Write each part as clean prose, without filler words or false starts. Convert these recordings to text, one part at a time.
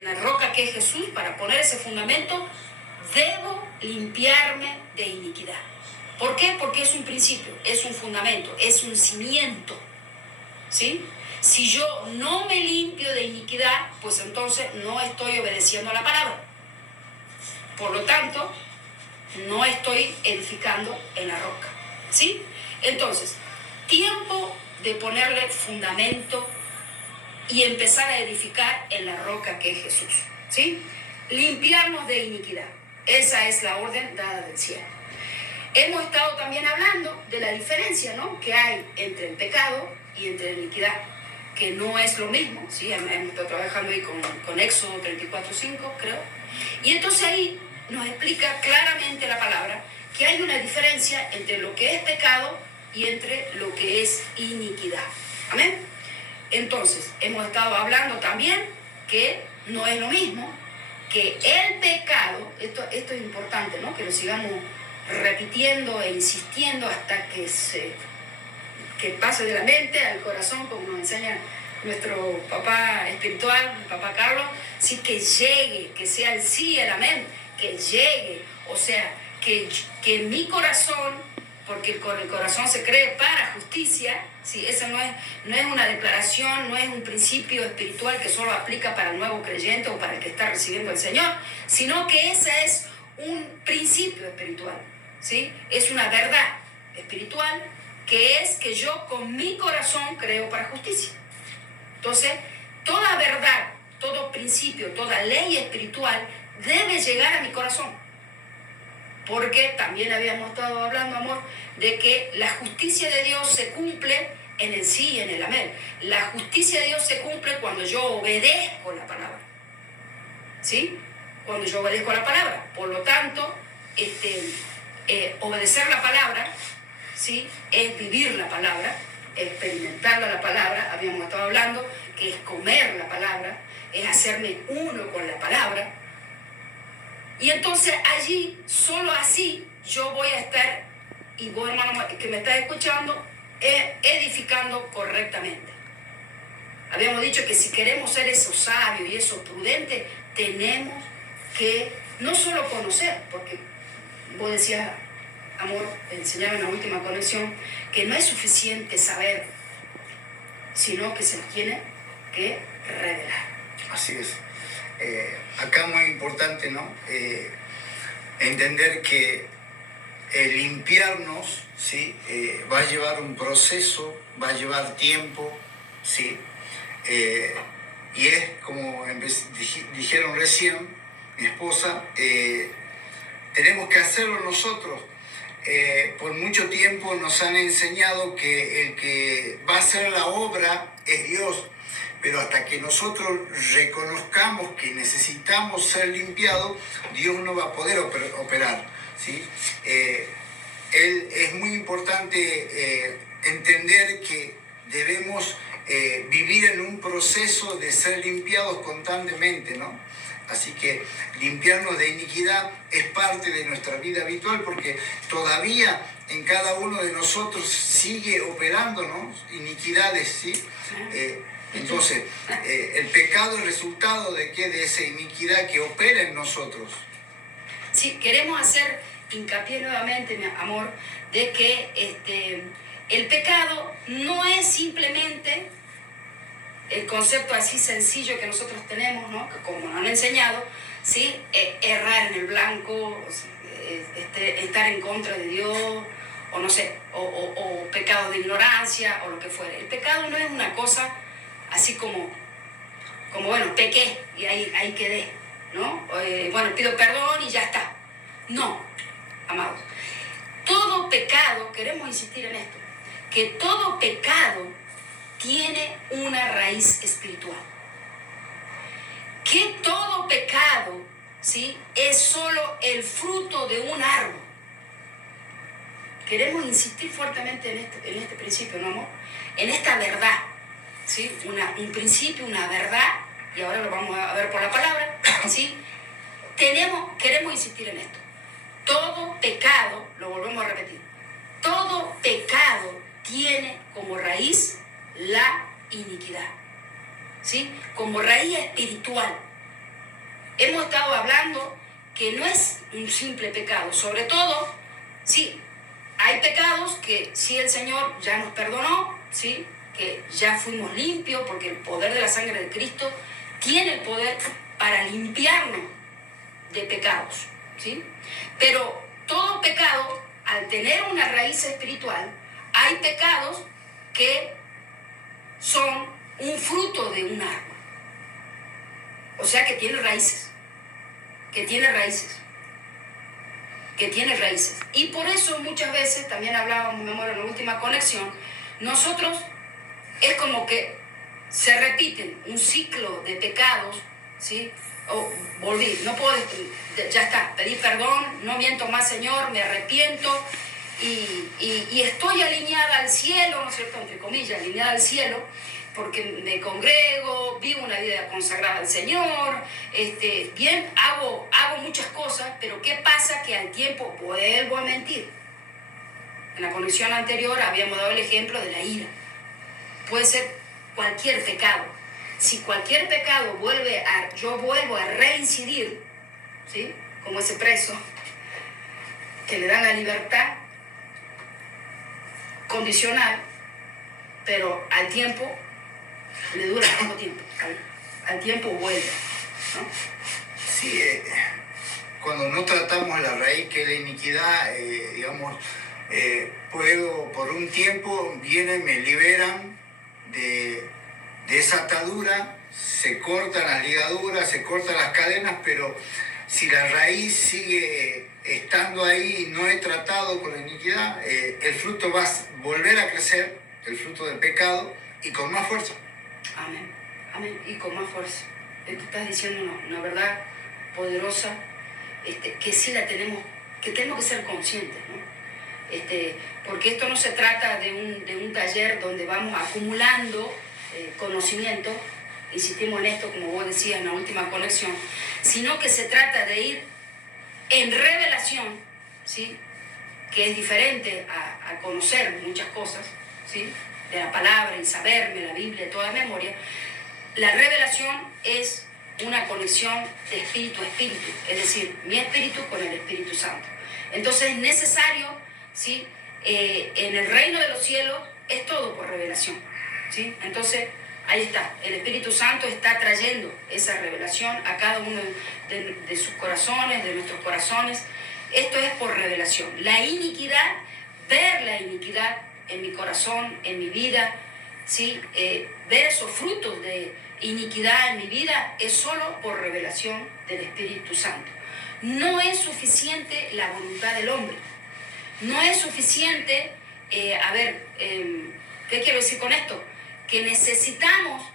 la roca que es Jesús, para poner ese fundamento, debo limpiarme de iniquidad. ¿Por qué? Porque es un principio, es un fundamento, es un cimiento, ¿sí? Si yo no me limpio de iniquidad, pues entonces no estoy obedeciendo a la palabra. Por lo tanto, no estoy edificando en la roca, ¿sí? Entonces, tiempo de ponerle fundamento y empezar a edificar en la roca que es Jesús, ¿sí? Limpiarnos de iniquidad. Esa es la orden dada del cielo. Hemos estado también hablando de la diferencia, ¿no?, que hay entre el pecado y entre la iniquidad, que no es lo mismo, ¿sí? Hemos estado trabajando ahí con Éxodo 34:5, creo. Y entonces ahí nos explica claramente la palabra que hay una diferencia entre lo que es pecado y entre lo que es iniquidad. ¿Amén? Entonces, hemos estado hablando también que no es lo mismo, que el pecado, esto es importante, ¿no?, que lo sigamos repitiendo e insistiendo hasta que pase de la mente al corazón, como nos enseña nuestro papá espiritual, el papá Carlos, sí, que llegue, que sea el sí, el amén, que llegue, o sea, que mi corazón, porque con el corazón se cree para justicia, ¿sí? Eso no es una declaración, no es un principio espiritual que solo aplica para el nuevo creyente o para el que está recibiendo al Señor, sino que ese es un principio espiritual, ¿sí? Es una verdad espiritual que es que yo con mi corazón creo para justicia. Entonces, toda verdad, todo principio, toda ley espiritual debe llegar a mi corazón. Porque también habíamos estado hablando, amor, de que la justicia de Dios se cumple en el sí y en el amén. La justicia de Dios se cumple cuando yo obedezco la palabra, ¿sí? Cuando yo obedezco la palabra. Por lo tanto, obedecer la palabra, ¿sí?, es vivir la palabra, experimentar la palabra. Habíamos estado hablando que es comer la palabra, es hacerme uno con la palabra. Y entonces allí, solo así, yo voy a estar, y vos, hermano que me estás escuchando, edificando correctamente. Habíamos dicho que si queremos ser esos sabios y esos prudentes, tenemos que no solo conocer, porque vos decías, amor, enseñaba en la última conexión, que no es suficiente saber, sino que se nos tiene que revelar. Así es. Acá muy importante, ¿no?, entender que limpiarnos, ¿sí?, va a llevar un proceso, va a llevar tiempo, ¿sí? Y es como dijeron recién mi esposa, tenemos que hacerlo nosotros. Por mucho tiempo nos han enseñado que el que va a hacer la obra es Dios, pero hasta que nosotros reconozcamos que necesitamos ser limpiados, Dios no va a poder operar, ¿sí? Es muy importante entender que debemos vivir en un proceso de ser limpiados constantemente, ¿no? Así que limpiarnos de iniquidad es parte de nuestra vida habitual, porque todavía en cada uno de nosotros sigue operando, ¿no?, iniquidades, ¿sí? Entonces, el pecado es resultado de ¿qué? De esa iniquidad que opera en nosotros. Sí, queremos hacer hincapié nuevamente, mi amor, de que el pecado no es simplemente el concepto así sencillo que nosotros tenemos, ¿no?, que como nos han enseñado, ¿sí?, errar en el blanco, estar en contra de Dios, o no sé, o pecado de ignorancia, o lo que fuere. El pecado no es una cosa así como bueno, pequé y ahí quedé, ¿no? Bueno, pido perdón y ya está. No, amados. Todo pecado, queremos insistir en esto, que todo pecado tiene una raíz espiritual. Que todo pecado, ¿sí?, es solo el fruto de un árbol. Queremos insistir fuertemente en este principio, ¿no, amor? En esta verdad, ¿sí? Un principio, una verdad, y ahora lo vamos a ver por la palabra, ¿sí? Queremos insistir en esto. Todo pecado, lo volvemos a repetir, todo pecado tiene como raíz la iniquidad, ¿sí?, como raíz espiritual. hemos estado hablando que no es un simple pecado. Sobre todo, sí, hay pecados que sí el Señor ya nos perdonó, sí, que ya fuimos limpios, porque el poder de la sangre de Cristo tiene el poder para limpiarnos de pecados, ¿sí? Pero todo pecado, al tener una raíz espiritual, hay pecados que son un fruto de un árbol. O sea, que tiene raíces, que tiene raíces, que tiene raíces. Y por eso muchas veces, también hablábamos, me acuerdo en la última conexión, nosotros es como que se repiten un ciclo de pecados, ¿sí? O volví, no puedo, ya está, pedí perdón, no miento más, Señor, me arrepiento y estoy alineada al cielo, ¿no es cierto?, entre comillas, alineada al cielo, porque me congrego, vivo una vida consagrada al Señor, bien, hago muchas cosas, pero ¿qué pasa? Que al tiempo vuelvo a mentir. En la conexión anterior habíamos dado el ejemplo de la ira. Puede ser cualquier pecado. Si cualquier pecado yo vuelvo a reincidir, ¿sí?, como ese preso que le dan la libertad condicional, pero al tiempo le dura poco tiempo, al tiempo vuelve, ¿no? Sí, cuando no tratamos la raíz que es la iniquidad, digamos, puedo por un tiempo, vienen, me liberan de esa atadura, se cortan las ligaduras, se cortan las cadenas, pero si la raíz sigue estando ahí y no he tratado con la iniquidad, el fruto va a volver a crecer, el fruto del pecado, y con más fuerza. Amén, amén, y con más fuerza. Tú estás diciendo una verdad poderosa, que sí la tenemos, que tenemos que ser conscientes, ¿no? Porque esto no se trata de un taller donde vamos acumulando conocimiento, insistimos en esto, como vos decías en la última conexión, sino que se trata de ir en revelación, ¿sí?, que es diferente a conocer muchas cosas, ¿sí?, de la palabra y saberme la Biblia toda memoria. La revelación es una conexión de espíritu a espíritu, es decir, mi espíritu con el Espíritu Santo. Entonces es necesario, ¿sí?, en el reino de los cielos es todo por revelación, ¿sí? Entonces ahí está, el Espíritu Santo está trayendo esa revelación a cada uno de sus corazones, de nuestros corazones. Esto es por revelación. La iniquidad, ver la iniquidad en mi corazón, en mi vida, ¿sí?, ver esos frutos de iniquidad en mi vida es solo por revelación del Espíritu Santo. No es suficiente la voluntad del hombre. No es suficiente, ¿qué quiero decir con esto? Que necesitamos,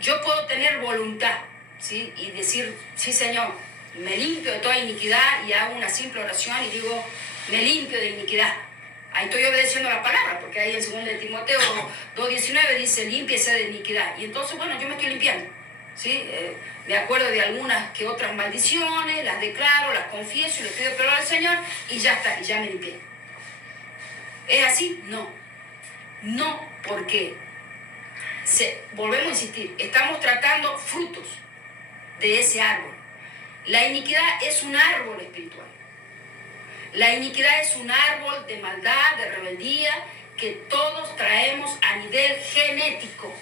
yo puedo tener voluntad, ¿sí?, y decir, sí, Señor, me limpio de toda iniquidad, y hago una simple oración y digo, me limpio de iniquidad. Ahí estoy obedeciendo la palabra, porque ahí en 2 de Timoteo 2:19 dice, límpiese de iniquidad. Y entonces, bueno, yo me estoy limpiando, ¿sí? Me acuerdo de algunas que otras maldiciones, las declaro, las confieso y le pido perdón al Señor, y ya está, y ya me limpié. ¿Es así? No. No, porque volvemos a insistir, estamos tratando frutos de ese árbol. La iniquidad es un árbol espiritual. La iniquidad es un árbol de maldad, de rebeldía, que todos traemos a nivel genético.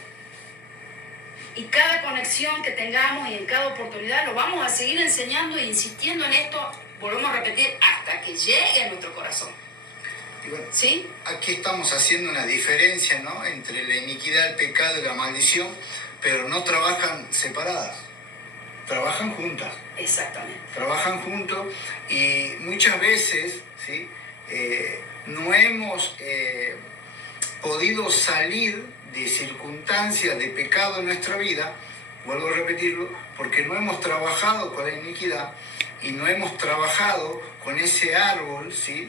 Y cada conexión que tengamos y en cada oportunidad lo vamos a seguir enseñando e insistiendo en esto, volvemos a repetir, hasta que llegue a nuestro corazón. Y bueno, ¿sí? Aquí estamos haciendo una diferencia, ¿no?, entre la iniquidad, el pecado y la maldición, pero no trabajan separadas, trabajan juntas. Exactamente. Trabajan juntos y muchas veces, ¿sí?, no hemos podido salir de circunstancias de pecado en nuestra vida, vuelvo a repetirlo, porque no hemos trabajado con la iniquidad y no hemos trabajado con ese árbol, ¿sí?,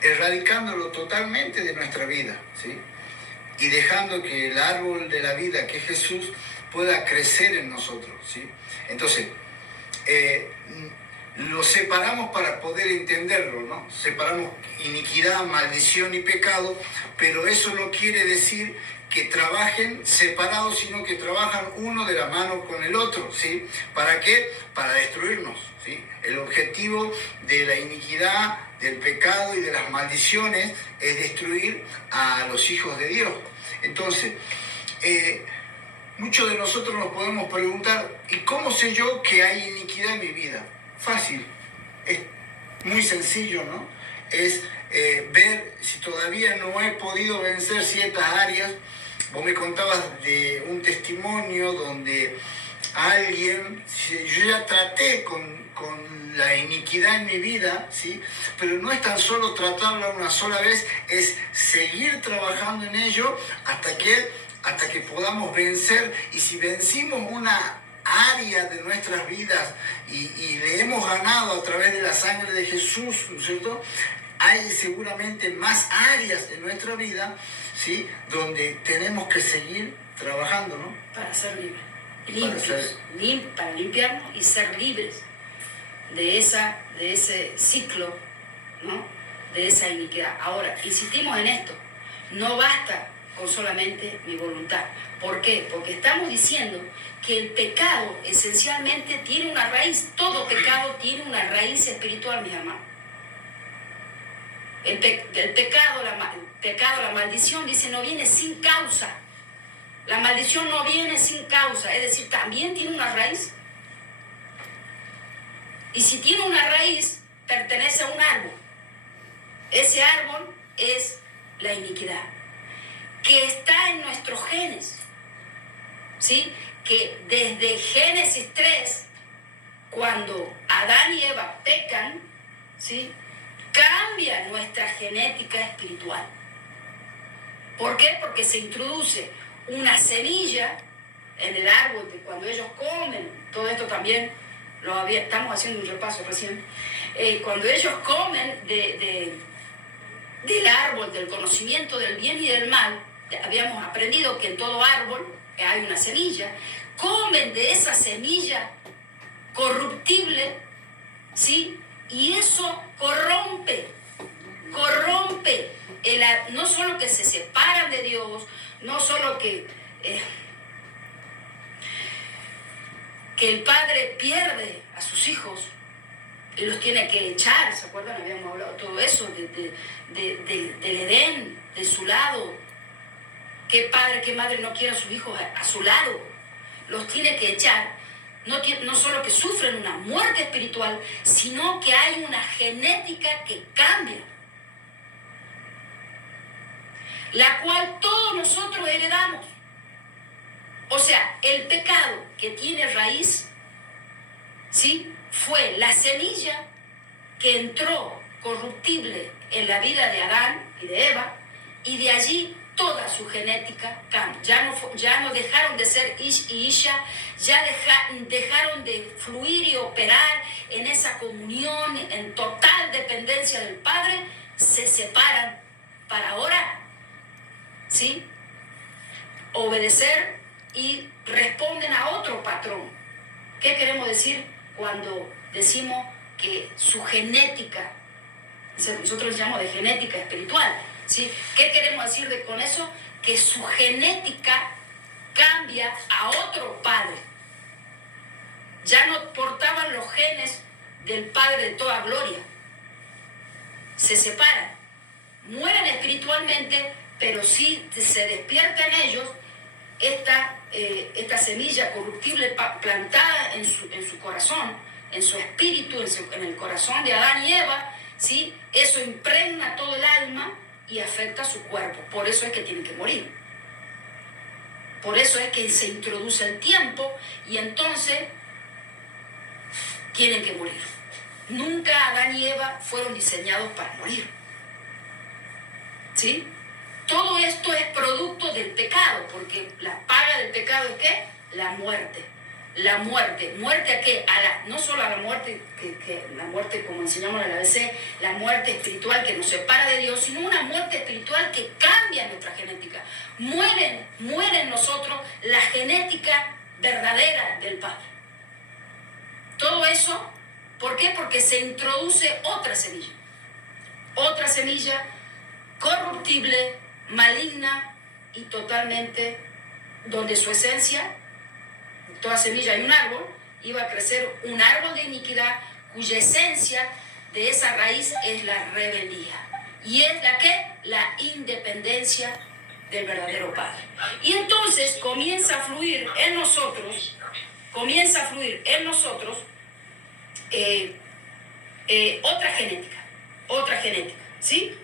erradicándolo totalmente de nuestra vida, ¿sí?, y dejando que el árbol de la vida, que es Jesús, pueda crecer en nosotros, ¿sí? Entonces, lo separamos para poder entenderlo, ¿no? Separamos iniquidad, maldición y pecado, pero eso no quiere decir que trabajen separados, sino que trabajan uno de la mano con el otro, ¿sí? ¿Para qué? Para destruirnos, ¿sí? El objetivo de la iniquidad, del pecado y de las maldiciones es destruir a los hijos de Dios. Entonces, muchos de nosotros nos podemos preguntar, ¿y cómo sé yo que hay iniquidad en mi vida? Fácil, es muy sencillo, ¿no? Es ver si todavía no he podido vencer ciertas áreas. Vos me contabas de un testimonio donde alguien, yo ya traté con la iniquidad en mi vida, ¿sí? Pero no es tan solo tratarla una sola vez, es seguir trabajando en ello hasta que podamos vencer. Y si vencimos una área de nuestras vidas y le hemos ganado a través de la sangre de Jesús, ¿no es cierto? Hay seguramente más áreas en nuestra vida, ¿sí? Donde tenemos que seguir trabajando, ¿no? Para ser libres. Para limpiarnos y ser libres de ese ciclo, ¿no? De esa iniquidad. Ahora, insistimos en esto. No basta con solamente mi voluntad. ¿Por qué? Porque estamos diciendo que el pecado esencialmente tiene una raíz. Todo pecado tiene una raíz espiritual, mis hermanos. El pecado, la maldición, dice, no viene sin causa. La maldición no viene sin causa, es decir, también tiene una raíz. Y si tiene una raíz, pertenece a un árbol. Ese árbol es la iniquidad, que está en nuestros genes, ¿sí? Que desde Génesis 3, cuando Adán y Eva pecan, ¿sí? Cambia nuestra genética espiritual. ¿Por qué? Porque se introduce una semilla en el árbol de cuando ellos comen. Todo esto también estamos haciendo un repaso recién. Cuando ellos comen del árbol del conocimiento del bien y del mal, habíamos aprendido que en todo árbol hay una semilla. Comen de esa semilla corruptible, ¿sí? Y eso corrompe, no solo que se separan de Dios, no solo que el padre pierde a sus hijos y los tiene que echar, ¿se acuerdan? Habíamos hablado de todo eso, del Edén, de su lado. ¿Qué padre, qué madre no quiere a sus hijos a su lado? Los tiene que echar. No solo que sufren una muerte espiritual, sino que hay una genética que cambia, la cual todos nosotros heredamos. O sea, el pecado que tiene raíz, ¿sí? Fue la semilla que entró corruptible en la vida de Adán y de Eva, y de allí toda su genética cambia. Ya no dejaron de ser Ish y Isha, ya dejaron de fluir y operar en esa comunión, en total dependencia del Padre, se separan para ahora, ¿sí? Obedecer y responden a otro patrón. ¿Qué queremos decir cuando decimos que su genética, nosotros le llamamos de genética espiritual, ¿sí? ¿Qué queremos decir con eso? Que su genética cambia a otro padre. Ya no portaban los genes del Padre de toda gloria. Se separan, mueren espiritualmente, pero sí se despierta en ellos esta semilla corruptible plantada en su corazón, en su espíritu, en el corazón de Adán y Eva, ¿sí? Eso impregna todo el alma y afecta a su cuerpo. Por eso es que tienen que morir. Por eso es que se introduce el tiempo y entonces tienen que morir. Nunca Adán y Eva fueron diseñados para morir, ¿sí? Todo esto es producto del pecado, porque la paga del pecado es ¿qué? La muerte. La muerte. ¿Muerte a qué? No solo a la muerte, la muerte como enseñamos en el ABC, la muerte espiritual que nos separa de Dios, sino una muerte espiritual que cambia nuestra genética. Muere en nosotros la genética verdadera del Padre. Todo eso, ¿por qué? Porque se introduce otra semilla corruptible, maligna, y totalmente, donde su esencia, toda semilla hay un árbol, iba a crecer un árbol de iniquidad cuya esencia de esa raíz es la rebeldía. ¿Y es la qué? La independencia del verdadero Padre. Y entonces comienza a fluir en nosotros, otra genética, ¿sí?